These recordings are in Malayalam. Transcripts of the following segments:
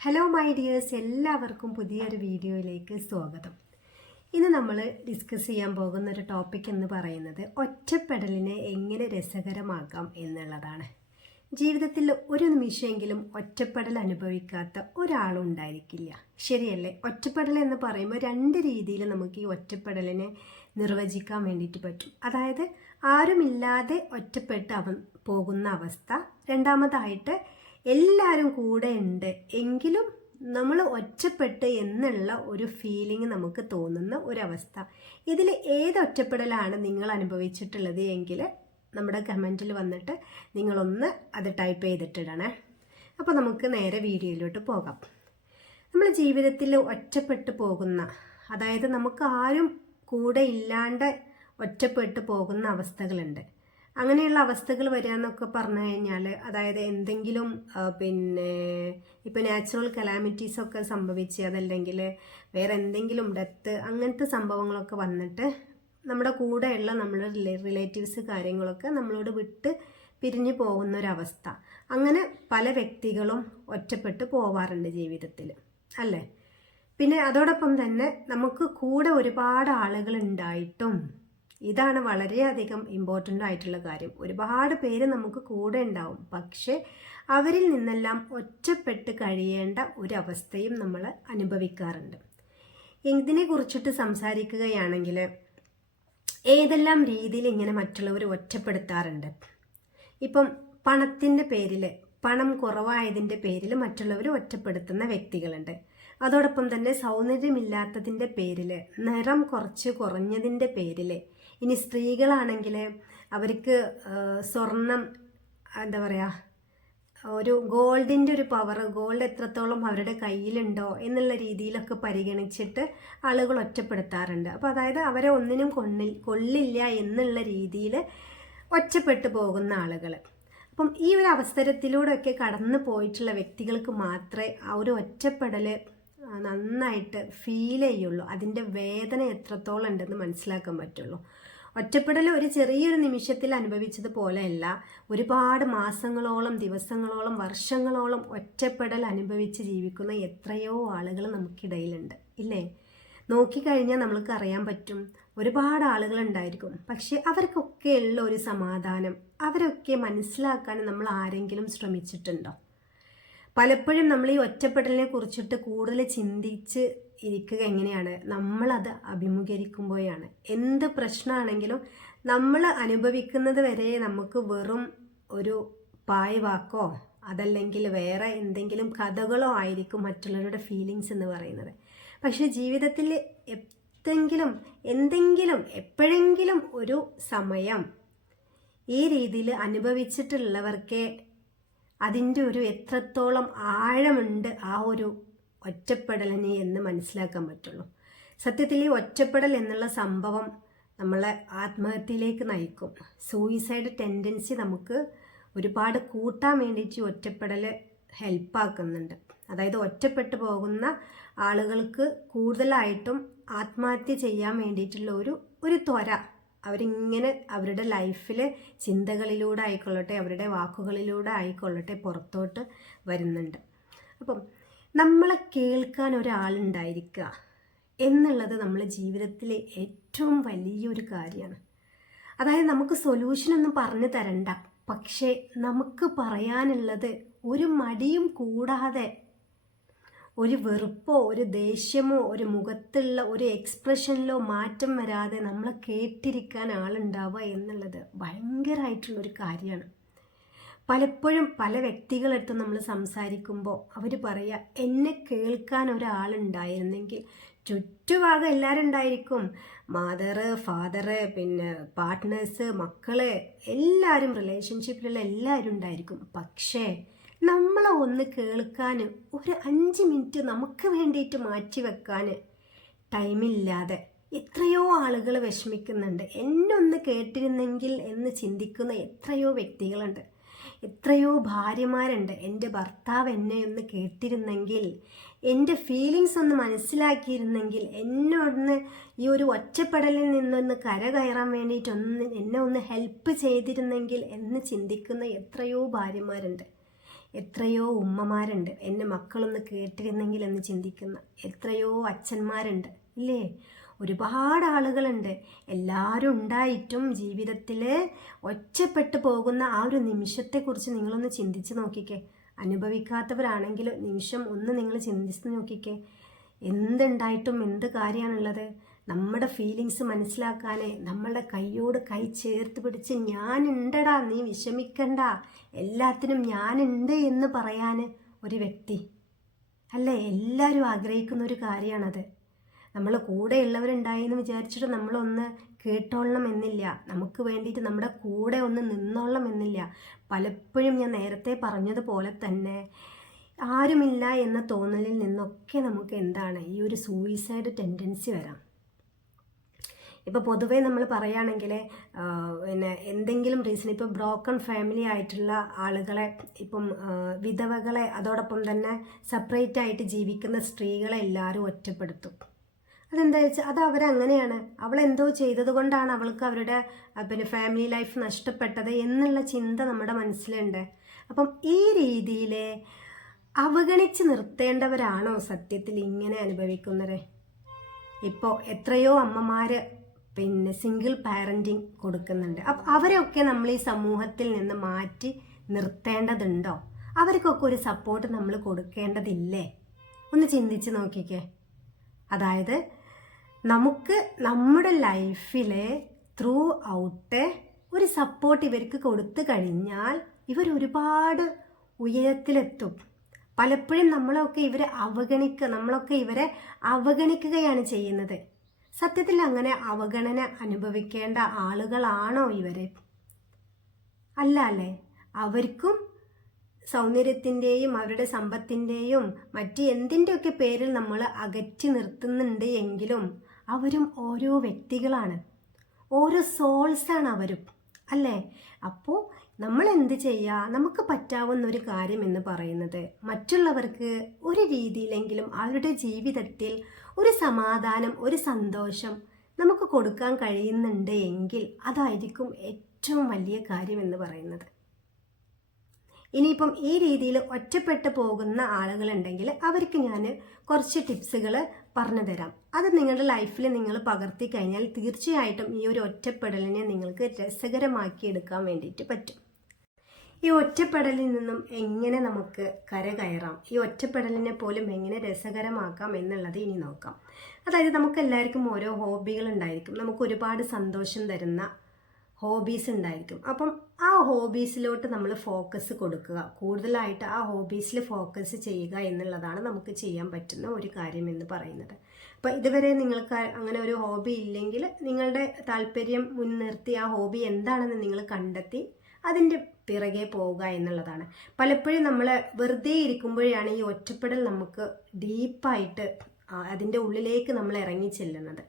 ഹലോ മൈ ഡിയേഴ്സ്, എല്ലാവർക്കും പുതിയൊരു വീഡിയോയിലേക്ക് സ്വാഗതം. ഇന്ന് നമ്മൾ ഡിസ്കസ് ചെയ്യാൻ പോകുന്ന ഒരു ടോപ്പിക് എന്ന് പറയുന്നത് ഒറ്റപ്പെടലിനെ എങ്ങനെ രസകരമാക്കാം എന്നുള്ളതാണ്. ജീവിതത്തിൽ ഒരു നിമിഷമെങ്കിലും ഒറ്റപ്പെടൽ അനുഭവിക്കാത്ത ഒരാളും ഉണ്ടായിരിക്കില്ല, ശരിയല്ലേ? ഒറ്റപ്പെടൽ എന്ന് പറയുമ്പോൾ രണ്ട് രീതിയിൽ നമുക്ക് ഈ ഒറ്റപ്പെടലിനെ നിർവചിക്കാൻ വേണ്ടിയിട്ട് പറ്റും. അതായത് ആരുമില്ലാതെ ഒറ്റപ്പെട്ട് പോകുന്ന അവസ്ഥ. രണ്ടാമതായിട്ട് എല്ലാവരും കൂടെ ഉണ്ട് എങ്കിലും നമ്മൾ ഒറ്റപ്പെട്ട് എന്നുള്ള ഒരു ഫീലിംഗ് നമുക്ക് തോന്നുന്ന ഒരവസ്ഥ. ഇതിൽ ഏത് ഒറ്റപ്പെടലാണ് നിങ്ങൾ അനുഭവിച്ചിട്ടുള്ളത് എങ്കിൽ നമ്മുടെ കമൻറ്റിൽ വന്നിട്ട് നിങ്ങളൊന്ന് അത് ടൈപ്പ് ചെയ്തിട്ടിടണേ. അപ്പോൾ നമുക്ക് നേരെ വീഡിയോയിലോട്ട് പോകാം. നമ്മൾ ജീവിതത്തിൽ ഒറ്റപ്പെട്ട് പോകുന്ന, അതായത് നമുക്ക് ആരും കൂടെ ഇല്ലാണ്ട് ഒറ്റപ്പെട്ട് പോകുന്ന അവസ്ഥകളുണ്ട്. അങ്ങനെയുള്ള അവസ്ഥകൾ വരിക എന്നൊക്കെ പറഞ്ഞു കഴിഞ്ഞാൽ, അതായത് എന്തെങ്കിലും ഇപ്പോൾ നാച്ചുറൽ കലാമിറ്റീസൊക്കെ സംഭവിച്ച്, അതല്ലെങ്കിൽ വേറെ എന്തെങ്കിലും ഡെത്ത്, അങ്ങനത്തെ സംഭവങ്ങളൊക്കെ വന്നിട്ട് നമ്മുടെ കൂടെയുള്ള നമ്മുടെ റിലേറ്റീവ്സ് കാര്യങ്ങളൊക്കെ നമ്മളോട് വിട്ട് പിരിഞ്ഞു പോകുന്ന ഒരവസ്ഥ. അങ്ങനെ പല വ്യക്തികളും ഒറ്റപ്പെട്ട് പോവാറുണ്ട് ജീവിതത്തിൽ, അല്ലേ? പിന്നെ അതോടൊപ്പം തന്നെ നമുക്ക് കൂടെ ഒരുപാട് ആളുകൾ ഉണ്ടായിട്ടും, ഇതാണ് വളരെയധികം ഇമ്പോർട്ടൻ്റ് ആയിട്ടുള്ള കാര്യം, ഒരുപാട് പേര് നമുക്ക് കൂടെ ഉണ്ടാവും, പക്ഷെ അവരിൽ നിന്നെല്ലാം ഒറ്റപ്പെട്ട് കഴിയേണ്ട ഒരവസ്ഥയും നമ്മൾ അനുഭവിക്കാറുണ്ട്. ഇതിനെ കുറിച്ചിട്ട് സംസാരിക്കുകയാണെങ്കിൽ ഏതെല്ലാം രീതിയിൽ ഇങ്ങനെ മറ്റുള്ളവർ ഒറ്റപ്പെടുത്താറുണ്ട്. ഇപ്പം പണത്തിൻ്റെ പേരിൽ, പണം കുറവായതിൻ്റെ പേരിൽ മറ്റുള്ളവർ ഒറ്റപ്പെടുത്തുന്ന വ്യക്തികളുണ്ട്. അതോടൊപ്പം തന്നെ സൗന്ദര്യമില്ലാത്തതിൻ്റെ പേരിൽ, നിറം കുറഞ്ഞതിൻ്റെ പേരിൽ, ഇനി സ്ത്രീകളാണെങ്കിൽ അവർക്ക് സ്വർണം, എന്താ പറയുക, ഒരു ഗോൾഡിൻ്റെ ഒരു പവർ, ഗോൾഡ് എത്രത്തോളം അവരുടെ കയ്യിലുണ്ടോ എന്നുള്ള രീതിയിലൊക്കെ പരിഗണിച്ചിട്ട് ആളുകൾ ഒറ്റപ്പെടുത്താറുണ്ട്. അപ്പോൾ അതായത് അവരെ ഒന്നിനും കൊള്ളില്ല എന്നുള്ള രീതിയിൽ ഒറ്റപ്പെട്ടു പോകുന്ന ആളുകൾ. അപ്പം ഈ ഒരു അവസരത്തിലൂടെയൊക്കെ കടന്നു പോയിട്ടുള്ള വ്യക്തികൾക്ക് മാത്രമേ ആ ഒരു ഒറ്റപ്പെടൽ നന്നായിട്ട് ഫീൽ ചെയ്യുള്ളൂ, അതിൻ്റെ വേദന എത്രത്തോളം ഉണ്ടെന്ന് മനസ്സിലാക്കാൻ പറ്റുള്ളൂ. ഒറ്റപ്പെടൽ ഒരു ചെറിയൊരു നിമിഷത്തിൽ അനുഭവിച്ചതുപോലെയല്ല, ഒരുപാട് മാസങ്ങളോളം, ദിവസങ്ങളോളം, വർഷങ്ങളോളം ഒറ്റപ്പെടൽ അനുഭവിച്ച് ജീവിക്കുന്ന എത്രയോ ആളുകൾ നമുക്കിടയിലുണ്ട്, ഇല്ലേ? നോക്കിക്കഴിഞ്ഞാൽ നമ്മൾക്ക് അറിയാൻ പറ്റും, ഒരുപാട് ആളുകൾ ഉണ്ടായിരിക്കും. പക്ഷെ അവർക്കൊക്കെ ഉള്ള ഒരു സമാധാനം, അവരൊക്കെ മനസ്സിലാക്കാൻ നമ്മൾ ആരെങ്കിലും ശ്രമിച്ചിട്ടുണ്ടോ? പലപ്പോഴും നമ്മൾ ഈ ഒറ്റപ്പെടലിനെ കുറിച്ചിട്ട് കൂടുതൽ ചിന്തിച്ച് ഇരിക്കുക എങ്ങനെയാണ്, നമ്മളത് അഭിമുഖീകരിക്കുമ്പോഴാണ്. എന്ത് പ്രശ്നമാണെങ്കിലും നമ്മൾ അനുഭവിക്കുന്നത് വരെ നമുക്ക് വെറും ഒരു പായ്വാക്കോ അതല്ലെങ്കിൽ വേറെ എന്തെങ്കിലും കഥകളോ ആയിരിക്കും മറ്റുള്ളവരുടെ ഫീലിങ്സ് എന്ന് പറയുന്നത്. പക്ഷെ ജീവിതത്തിൽ എപ്പോഴെങ്കിലും ഒരു സമയം ഈ രീതിയിൽ അനുഭവിച്ചിട്ടുള്ളവർക്കേ അതിൻ്റെ ഒരു എത്രത്തോളം ആഴമുണ്ട് ആ ഒരു ഒറ്റപ്പെടലിനെ എന്ന് മനസ്സിലാക്കാൻ പറ്റുള്ളൂ. സത്യത്തിൽ ഈ ഒറ്റപ്പെടൽ എന്നുള്ള സംഭവം നമ്മളെ ആത്മഹത്യയിലേക്ക് നയിക്കും. സൂയിസൈഡ് ടെൻഡൻസി നമുക്ക് ഒരുപാട് കൂട്ടാൻ വേണ്ടിയിട്ട് ഒറ്റപ്പെടൽ ഹെൽപ്പാക്കുന്നുണ്ട്. അതായത് ഒറ്റപ്പെട്ടു പോകുന്ന ആളുകൾക്ക് കൂടുതലായിട്ടും ആത്മഹത്യ ചെയ്യാൻ വേണ്ടിയിട്ടുള്ള ഒരു ത്വര അവരിങ്ങനെ അവരുടെ ലൈഫിൽ ചിന്തകളിലൂടെ ആയിക്കൊള്ളട്ടെ, അവരുടെ വാക്കുകളിലൂടെ ആയിക്കൊള്ളട്ടെ പുറത്തോട്ട് വരുന്നുണ്ട്. അപ്പം നമ്മളെ കേൾക്കാൻ ഒരാളുണ്ടായിരിക്കുക എന്നുള്ളത് നമ്മളെ ജീവിതത്തിലെ ഏറ്റവും വലിയൊരു കാര്യമാണ്. അതായത് നമുക്ക് സൊല്യൂഷനൊന്നും പറഞ്ഞു തരണ്ട, പക്ഷേ നമുക്ക് പറയാനുള്ളത് ഒരു മടിയും കൂടാതെ, ഒരു വെറുപ്പോ ഒരു ദേഷ്യമോ ഒരു മുഖത്തുള്ള ഒരു എക്സ്പ്രഷനിലോ മാറ്റം വരാതെ നമ്മളെ കേട്ടിരിക്കാൻ ആളുണ്ടാവുക എന്നുള്ളത് ഭയങ്കരമായിട്ടുള്ളൊരു കാര്യമാണ്. പലപ്പോഴും പല വ്യക്തികളടുത്ത് നമ്മൾ സംസാരിക്കുമ്പോൾ അവർ പറയുക, എന്നെ കേൾക്കാൻ ഒരാളുണ്ടായിരുന്നെങ്കിൽ. ചുറ്റുഭാഗം എല്ലാവരും ഉണ്ടായിരിക്കും, മദർ, ഫാദർ, പിന്നെ പാർട്ട്നേഴ്സ്, മക്കള്, എല്ലാവരും, റിലേഷൻഷിപ്പിലുള്ള എല്ലാവരും ഉണ്ടായിരിക്കും. പക്ഷേ നമ്മളെ ഒന്ന് കേൾക്കാൻ ഒരു 5 മിനിറ്റ് നമുക്ക് വേണ്ടിയിട്ട് മാറ്റി വെക്കാൻ ടൈമില്ലാതെ എത്രയോ ആളുകൾ വിഷമിക്കുന്നുണ്ട്. എന്നെ ഒന്ന് കേട്ടിരുന്നെങ്കിൽ എന്ന് ചിന്തിക്കുന്ന എത്രയോ വ്യക്തികളുണ്ട്, എത്രയോ ഭാര്യമാരുണ്ട്. എൻ്റെ ഭർത്താവ് എന്നെ ഒന്ന് കേട്ടിരുന്നെങ്കിൽ, എൻ്റെ ഫീലിങ്സ് ഒന്ന് മനസ്സിലാക്കിയിരുന്നെങ്കിൽ, എന്നൊന്ന് ഈ ഒരു ഒറ്റപ്പെടലിൽ നിന്നൊന്ന് കരകയറാൻ വേണ്ടിയിട്ട് എന്നെ ഒന്ന് ഹെൽപ്പ് ചെയ്തിരുന്നെങ്കിൽ എന്ന് ചിന്തിക്കുന്ന എത്രയോ ഭാര്യമാരുണ്ട്, എത്രയോ ഉമ്മമാരുണ്ട്, എൻ്റെ മക്കളൊന്ന് കേട്ടിരുന്നെങ്കിൽ എന്ന് ചിന്തിക്കുന്ന എത്രയോ അച്ഛന്മാരുണ്ട് ഇല്ലേ? ഒരുപാട് ആളുകളുണ്ട്. എല്ലാവരും ഉണ്ടായിട്ടും ജീവിതത്തിൽ ഒറ്റപ്പെട്ടു പോകുന്ന ആ ഒരു നിമിഷത്തെക്കുറിച്ച് നിങ്ങളൊന്ന് ചിന്തിച്ച് നോക്കിക്കേ. അനുഭവിക്കാത്തവരാണെങ്കിൽ നിമിഷം ഒന്ന് നിങ്ങൾ ചിന്തിച്ച് നോക്കിക്കേ. എന്തുണ്ടായിട്ടും എന്ത് കാര്യമാണുള്ളത്? നമ്മുടെ ഫീലിങ്സ് മനസ്സിലാക്കാൻ നമ്മളുടെ കൈയോട് കൈ ചേർത്ത് പിടിച്ച് ഞാനുണ്ടടാ, നീ വിഷമിക്കണ്ട, എല്ലാത്തിനും ഞാനുണ്ട് എന്ന് പറയാൻ ഒരു വ്യക്തി അല്ലേ? എല്ലാവരും ആഗ്രഹിക്കുന്ന ഒരു കാര്യമാണത്. നമ്മൾ കൂടെയുള്ളവരുണ്ടായെന്ന് വിചാരിച്ചിട്ട് നമ്മളൊന്ന് കേട്ടോളണം എന്നില്ല, നമുക്ക് വേണ്ടിയിട്ട് നമ്മുടെ കൂടെ ഒന്ന് നിന്നോളണം എന്നില്ല. പലപ്പോഴും ഞാൻ നേരത്തെ പറഞ്ഞതുപോലെ തന്നെ ആരുമില്ല എന്ന തോന്നലിൽ നിന്നൊക്കെ നമുക്ക് എന്താണ് ഈ ഒരു സൂയിസൈഡ് ടെൻഡൻസി വരാം. ഇപ്പോൾ പൊതുവേ നമ്മൾ പറയുകയാണെങ്കിൽ പിന്നെ എന്തെങ്കിലും റീസൺ, ഇപ്പോൾ ബ്രോക്കൺ ഫാമിലി ആയിട്ടുള്ള ആളുകളെ, ഇപ്പം വിധവകളെ, അതോടൊപ്പം തന്നെ സെപ്പറേറ്റ് ആയിട്ട് ജീവിക്കുന്ന സ്ത്രീകളെ എല്ലാവരും ഒറ്റപ്പെടുത്തും. അതെന്താ വെച്ചാൽ അത് അവരങ്ങനെയാണ്, അവളെന്തോ ചെയ്തത് കൊണ്ടാണ് അവൾക്ക് അവരുടെ പിന്നെ ഫാമിലി ലൈഫ് നഷ്ടപ്പെട്ടത് എന്നുള്ള ചിന്ത നമ്മുടെ മനസ്സിലുണ്ട്. അപ്പം ഈ രീതിയിൽ അവഗണിച്ച് നിർത്തേണ്ടവരാണോ സത്യത്തിൽ ഇങ്ങനെ അനുഭവിക്കുന്നത്? ഇപ്പോൾ എത്രയോ അമ്മമാർ പിന്നെ സിംഗിൾ പാരൻറ്റിങ് കൊടുക്കുന്നുണ്ട്. അപ്പം അവരെയൊക്കെ നമ്മൾ ഈ സമൂഹത്തിൽ നിന്ന് മാറ്റി നിർത്തേണ്ടതുണ്ടോ? അവർക്കൊക്കെ ഒരു സപ്പോർട്ട് നമ്മൾ കൊടുക്കേണ്ടതില്ലേ? ഒന്ന് ചിന്തിച്ച് നോക്കിക്കേ. അതായത് നമുക്ക് നമ്മുടെ ലൈഫിൽ ത്രൂ ഔട്ട് ഒരു സപ്പോർട്ട് ഇവർക്ക് കൊടുത്തു കഴിഞ്ഞാൽ ഇവർ ഒരുപാട് ഉയരത്തിലെത്തും. പലപ്പോഴും നമ്മളൊക്കെ ഇവരെ അവഗണിക്കുകയാണ് ചെയ്യുന്നത്. സത്യത്തിൽ അങ്ങനെ അവഗണന അനുഭവിക്കേണ്ട ആളുകളാണോ ഇവർ? അല്ല അല്ലേ? അവർക്കും സൗന്ദര്യത്തിൻ്റെയും അവരുടെ സമ്പത്തിൻ്റെയും മറ്റ് എന്തിൻ്റെയൊക്കെ പേരിൽ നമ്മൾ അകറ്റി നിർത്തുന്നുണ്ട് എങ്കിലും അവരും ഓരോ വ്യക്തികളാണ്, ഓരോ സോൾസാണ് അവരും അല്ലേ? അപ്പോൾ നമ്മൾ എന്ത് ചെയ്യുക? നമുക്ക് പറ്റാവുന്ന ഒരു കാര്യം എന്ന് പറയുന്നത് മറ്റുള്ളവർക്ക് ഒരു രീതിയിലെങ്കിലും അവരുടെ ജീവിതത്തിൽ ഒരു സമാധാനം, ഒരു സന്തോഷം നമുക്ക് കൊടുക്കാൻ കഴിയുന്നുണ്ട് എങ്കിൽ അതായിരിക്കും ഏറ്റവും വലിയ കാര്യം എന്ന് പറയുന്നത്. ഇനിയിപ്പം ഈ രീതിയിൽ ഒറ്റപ്പെട്ടു പോകുന്ന ആളുകളുണ്ടെങ്കിൽ അവർക്ക് ഞാൻ കുറച്ച് ടിപ്സുകൾ പറഞ്ഞു തരാം. അത് നിങ്ങളുടെ ലൈഫിൽ നിങ്ങൾ പകർത്തി കഴിഞ്ഞാൽ തീർച്ചയായിട്ടും ഈ ഒരു ഒറ്റപ്പെടലിനെ നിങ്ങൾക്ക് രസകരമാക്കി എടുക്കാൻ വേണ്ടിയിട്ട് പറ്റും. ഈ ഒറ്റപ്പെടലിൽ നിന്നും എങ്ങനെ നമുക്ക് കരകയറാം, ഈ ഒറ്റപ്പെടലിനെ പോലും എങ്ങനെ രസകരമാക്കാം എന്നുള്ളത് ഇനി നോക്കാം. അതായത് നമുക്ക് എല്ലാവർക്കും ഓരോ ഹോബികൾ ഉണ്ടായിരിക്കും, നമുക്ക് ഒരുപാട് സന്തോഷം തരുന്ന ഹോബീസ് ഉണ്ടായിരിക്കും. അപ്പം ആ ഹോബീസിലോട്ട് നമ്മൾ ഫോക്കസ് കൊടുക്കുക, കൂടുതലായിട്ട് ആ ഹോബീസിൽ ഫോക്കസ് ചെയ്യുക എന്നുള്ളതാണ് നമുക്ക് ചെയ്യാൻ പറ്റുന്ന ഒരു കാര്യം എന്ന് പറയുന്നത്. അപ്പോൾ ഇതുവരെ നിങ്ങൾക്ക് അങ്ങനെ ഒരു ഹോബി ഇല്ലെങ്കിൽ നിങ്ങളുടെ താല്പര്യം മുൻനിർത്തി ആ ഹോബി എന്താണെന്ന് നിങ്ങൾ കണ്ടെത്തി അതിൻ്റെ പിറകെ പോവുക എന്നുള്ളതാണ്. പലപ്പോഴും നമ്മൾ വെറുതെ ഇരിക്കുമ്പോഴാണ് ഈ ഒറ്റപ്പെടൽ നമുക്ക് ഡീപ്പായിട്ട് അതിൻ്റെ ഉള്ളിലേക്ക് നമ്മൾ ഇറങ്ങി ചെല്ലുന്നത്.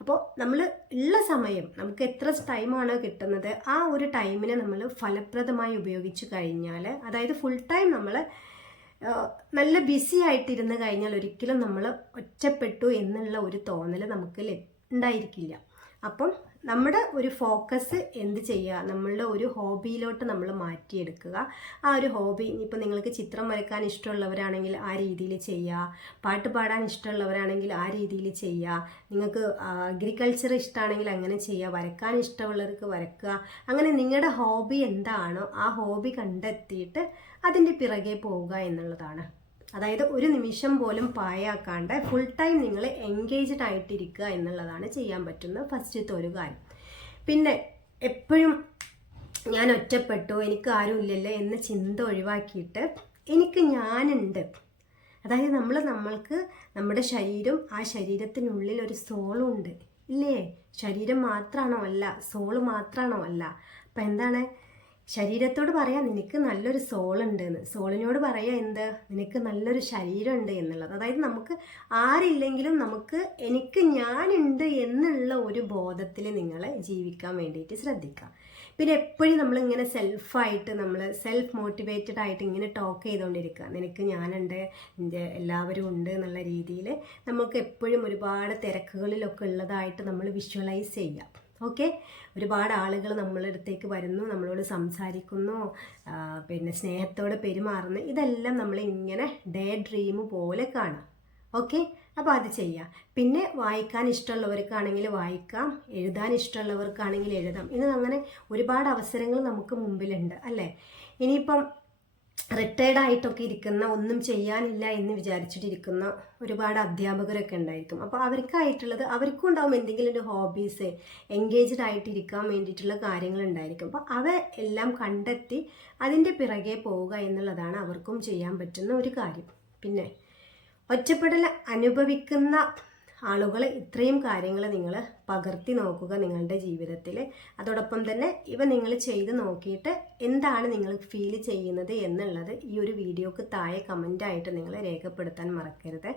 അപ്പോൾ നമ്മൾ ഉള്ള സമയം നമുക്ക് എത്ര ടൈമാണോ കിട്ടുന്നത് ആ ഒരു ടൈമിനെ നമ്മൾ ഫലപ്രദമായി ഉപയോഗിച്ച് കഴിഞ്ഞാൽ, അതായത് ഫുൾ ടൈം നമ്മൾ നല്ല ബിസി ആയിട്ടിരുന്ന് കഴിഞ്ഞാൽ ഒരിക്കലും നമ്മൾ ഒറ്റപ്പെട്ടു എന്നുള്ള ഒരു തോന്നൽ നമുക്ക് ഉണ്ടായിരിക്കില്ല. അപ്പം നമ്മുടെ ഒരു ഫോക്കസ് എന്ത് ചെയ്യുക, നമ്മളുടെ ഒരു ഹോബിയിലോട്ട് നമ്മൾ മാറ്റിയെടുക്കുക. ആ ഒരു ഹോബി ഇനിയിപ്പോൾ നിങ്ങൾക്ക് ചിത്രം വരയ്ക്കാൻ ഇഷ്ടമുള്ളവരാണെങ്കിൽ ആ രീതിയിൽ ചെയ്യുക, പാട്ട് പാടാൻ ഇഷ്ടമുള്ളവരാണെങ്കിൽ ആ രീതിയിൽ ചെയ്യുക, നിങ്ങൾക്ക് അഗ്രികൾച്ചർ ഇഷ്ടമാണെങ്കിൽ അങ്ങനെ ചെയ്യുക, വരയ്ക്കാൻ ഇഷ്ടമുള്ളവർക്ക് വരയ്ക്കുക. അങ്ങനെ നിങ്ങളുടെ ഹോബി എന്താണോ ആ ഹോബി കണ്ടെത്തിയിട്ട് അതിൻ്റെ പിറകെ പോവുക എന്നുള്ളതാണ്. അതായത് ഒരു നിമിഷം പോലും പാഴാക്കാണ്ട് ഫുൾ ടൈം നിങ്ങൾ എൻഗേജ്ഡ് ആയിട്ടിരിക്കുക എന്നുള്ളതാണ് ചെയ്യാൻ പറ്റുന്ന ഫസ്റ്റത്തെ ഒരു കാര്യം. പിന്നെ എപ്പോഴും ഞാൻ ഒറ്റപ്പെട്ടു, എനിക്ക് ആരും ഇല്ലല്ലോ എന്ന ചിന്ത ഒഴിവാക്കിയിട്ട് എനിക്ക് ഞാനുണ്ട്. അതായത് നമ്മൾക്ക് നമ്മുടെ ശരീരം, ആ ശരീരത്തിനുള്ളിൽ ഒരു സോളും ഉണ്ട് ഇല്ലേ? ശരീരം മാത്രമാണോ അല്ല, സോള് മാത്രമാണോ അല്ല. അപ്പം എന്താണ്, ശരീരത്തോട് പറയാം നിനക്ക് നല്ലൊരു സോളുണ്ട് എന്ന്, സോളിനോട് പറയാം എന്ത്, നിനക്ക് നല്ലൊരു ശരീരമുണ്ട് എന്നുള്ളത്. അതായത് നമുക്ക് ആരില്ലെങ്കിലും നമുക്ക് എനിക്ക് ഞാനുണ്ട് എന്നുള്ള ഒരു ബോധത്തിൽ നിങ്ങൾ ജീവിക്കാൻ വേണ്ടിയിട്ട് ശ്രദ്ധിക്കുക. പിന്നെ എപ്പോഴും നമ്മളിങ്ങനെ നമ്മൾ സെൽഫ് മോട്ടിവേറ്റഡ് ആയിട്ട് ഇങ്ങനെ ടോക്ക് ചെയ്തുകൊണ്ടിരിക്കുക, നിനക്ക് ഞാനുണ്ട്, എൻ്റെ എല്ലാവരും ഉണ്ട് എന്നുള്ള രീതിയിൽ നമുക്ക് എപ്പോഴും ഒരുപാട് തിരക്കുകളിലൊക്കെ ഉള്ളതായിട്ട് നമ്മൾ വിഷ്വലൈസ് ചെയ്യുക. ഓക്കെ, ഒരുപാട് ആളുകൾ നമ്മളുടെ അടുത്തേക്ക് വരുന്നു, നമ്മളോട് സംസാരിക്കുന്നു, പിന്നെ സ്നേഹത്തോടെ പെരുമാറുന്നു. ഇതെല്ലാം നമ്മൾ ഇങ്ങനെ ഡേ ഡ്രീം പോലെ കാണാം. ഓക്കെ, അപ്പോൾ അത് ചെയ്യാം. പിന്നെ വായിക്കാൻ ഇഷ്ടമുള്ളവർക്കാണെങ്കിൽ വായിക്കാം, എഴുതാൻ ഇഷ്ടമുള്ളവർക്കാണെങ്കിൽ എഴുതാം. ഇന്ന് അങ്ങനെ ഒരുപാട് അവസരങ്ങൾ നമുക്ക് മുമ്പിലുണ്ട് അല്ലേ. ഇനിയിപ്പം റിട്ടയർഡ് ആയിട്ടൊക്കെ ഇരിക്കുന്ന, ഒന്നും ചെയ്യാനില്ല എന്ന് വിചാരിച്ചിട്ടിരിക്കുന്ന ഒരുപാട് അധ്യാപകരൊക്കെ ഉണ്ടായിരിക്കും. അപ്പോൾ അവർക്കായിട്ടുള്ളത്, അവർക്കും ഉണ്ടാവും എന്തെങ്കിലും ഒരു ഹോബീസ്, എൻഗേജ്ഡ് ആയിട്ടിരിക്കാൻ വേണ്ടിയിട്ടുള്ള കാര്യങ്ങൾ ഉണ്ടായിരിക്കും. അപ്പോൾ അവ എല്ലാം കണ്ടെത്തി അതിൻ്റെ പിറകെ പോവുക എന്നുള്ളതാണ് അവർക്കും ചെയ്യാൻ പറ്റുന്ന ഒരു കാര്യം. പിന്നെ ഒറ്റപ്പെടൽ അനുഭവിക്കുന്ന ആളുകൾ ഇത്രയും കാര്യങ്ങൾ നിങ്ങൾ പകർത്തി നോക്കുക നിങ്ങളുടെ ജീവിതത്തിൽ. അതോടൊപ്പം തന്നെ ഇവ നിങ്ങൾ ചെയ്ത് നോക്കിയിട്ട് എന്താണ് നിങ്ങൾ ഫീൽ ചെയ്യുന്നത് എന്നുള്ളത് ഈ ഒരു വീഡിയോക്ക് താഴെ കമൻ്റായിട്ട് നിങ്ങൾ രേഖപ്പെടുത്താൻ മറക്കരുത്.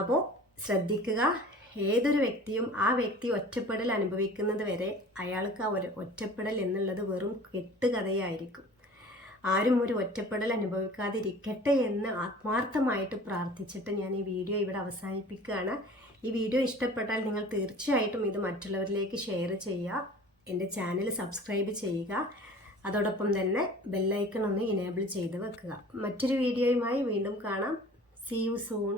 അപ്പോൾ ശ്രദ്ധിക്കുക, ഏതൊരു വ്യക്തിയും ആ വ്യക്തി ഒറ്റപ്പെടൽ അനുഭവിക്കുന്നത് വരെ അയാൾക്ക് ആ ഒരു ഒറ്റപ്പെടൽ എന്നുള്ളത് വെറും കെട്ടുകഥയായിരിക്കും. ആരും ഒരു ഒറ്റപ്പെടൽ അനുഭവിക്കാതിരിക്കട്ടെ എന്ന് ആത്മാർത്ഥമായിട്ട് പ്രാർത്ഥിച്ചിട്ട് ഞാൻ ഈ വീഡിയോ ഇവിടെ അവസാനിപ്പിക്കുകയാണ്. ഈ വീഡിയോ ഇഷ്ടപ്പെട്ടാൽ നിങ്ങൾ തീർച്ചയായിട്ടും ഇത് മറ്റുള്ളവരിലേക്ക് ഷെയർ ചെയ്യുക. എൻ്റെ ചാനൽ സബ്സ്ക്രൈബ് ചെയ്യുക. അതോടൊപ്പം തന്നെ ബെല്ലൈക്കൺ ഒന്ന് ഇനേബിൾ ചെയ്ത് വെക്കുക. മറ്റൊരു വീഡിയോയുമായി വീണ്ടും കാണാം. See you soon.